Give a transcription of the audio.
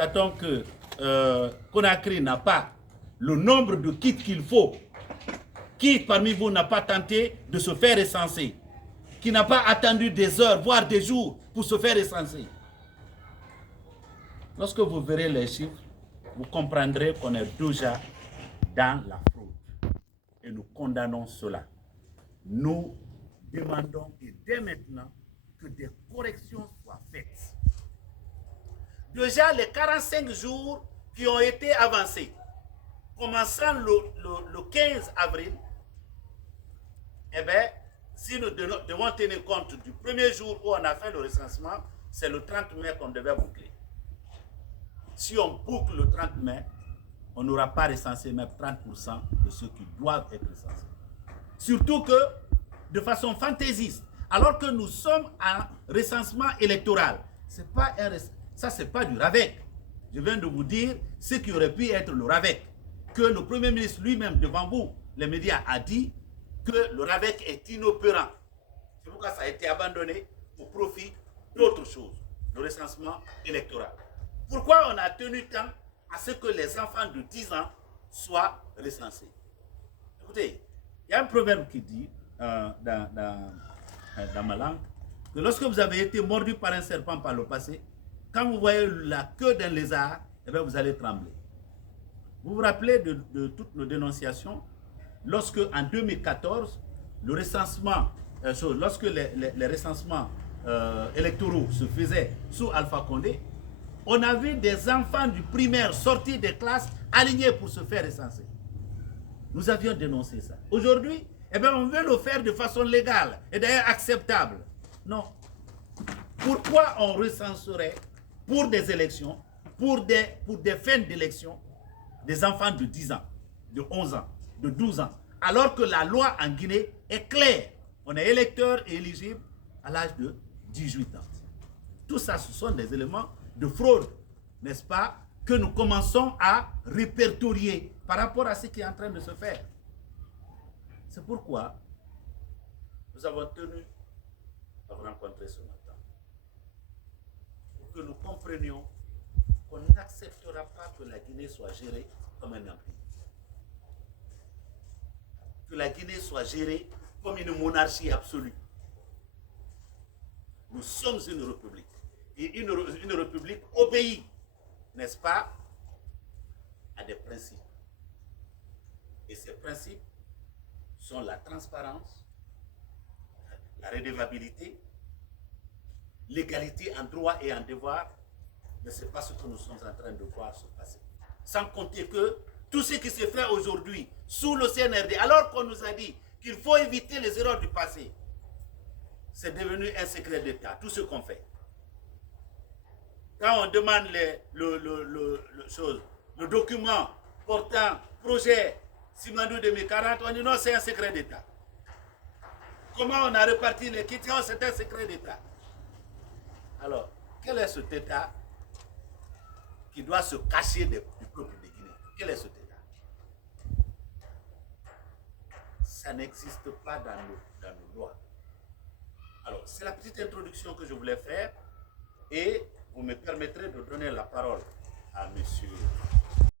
constatons que Conakry n'a pas le nombre de kits qu'il faut, qui parmi vous n'a pas tenté de se faire recenser, qui n'a pas attendu des heures, voire des jours pour se faire recenser. Lorsque vous verrez les chiffres, vous comprendrez qu'on est déjà dans la fraude. Et nous condamnons cela. Nous demandons et dès maintenant que des corrections soient faites. Déjà, les 45 jours qui ont été avancés, commençant le 15 avril, eh bien, si nous devons tenir compte du premier jour où on a fait le recensement, c'est le 30 mai qu'on devait boucler. Si on boucle le 30 mai, on n'aura pas recensé même 30% de ceux qui doivent être recensés. Surtout que, de façon fantaisiste, alors que nous sommes en recensement électoral, ça c'est pas du RAVEC. Je viens de vous dire ce qui aurait pu être le RAVEC, que le Premier ministre lui-même devant vous, les médias, a dit que le RAVEC est inopérant. C'est pourquoi ça a été abandonné au profit d'autre chose, le recensement électoral. Pourquoi on a tenu tant à ce que les enfants de 10 ans soient recensés? Écoutez, il y a un proverbe qui dit dans ma langue que lorsque vous avez été mordu par un serpent par le passé, quand vous voyez la queue d'un lézard, eh bien vous allez trembler. Vous vous rappelez de toutes nos dénonciations lorsque en 2014, le recensement, lorsque les recensements électoraux se faisaient sous Alpha Condé, on a vu des enfants du primaire sortir des classes alignés pour se faire recenser. Nous avions dénoncé ça. Aujourd'hui, eh bien, on veut le faire de façon légale et d'ailleurs acceptable. Non. Pourquoi on recenserait pour des élections, pour des fins d'élections, des enfants de 10 ans, de 11 ans, de 12 ans, alors que la loi en Guinée est claire. On est électeur et éligible à l'âge de 18 ans. Tout ça, ce sont des éléments de fraude, n'est-ce pas, que nous commençons à répertorier par rapport à ce qui est en train de se faire. C'est pourquoi nous avons tenu à vous rencontrer ce matin. Pour que nous comprenions qu'on n'acceptera pas que la Guinée soit gérée comme un empire. Que la Guinée soit gérée comme une monarchie absolue. Nous sommes une république. Et une république obéit, n'est-ce pas, à des principes. Et ces principes sont la transparence, la redevabilité, l'égalité en droit et en devoir, mais ce n'est pas ce que nous sommes en train de voir se passer. Sans compter que tout ce qui se fait aujourd'hui sous le CNRD, alors qu'on nous a dit qu'il faut éviter les erreurs du passé, c'est devenu un secret d'État, tout ce qu'on fait. Quand on demande le document portant projet Simandou 2040, on dit non, c'est un secret d'État. Comment on a réparti les kits? C'est un secret d'État. Alors, quel est cet État qui doit se cacher du peuple de Guinée? Quel est cet État? Ça n'existe pas dans nos lois. Alors, c'est la petite introduction que je voulais faire et vous me permettrez de donner la parole à monsieur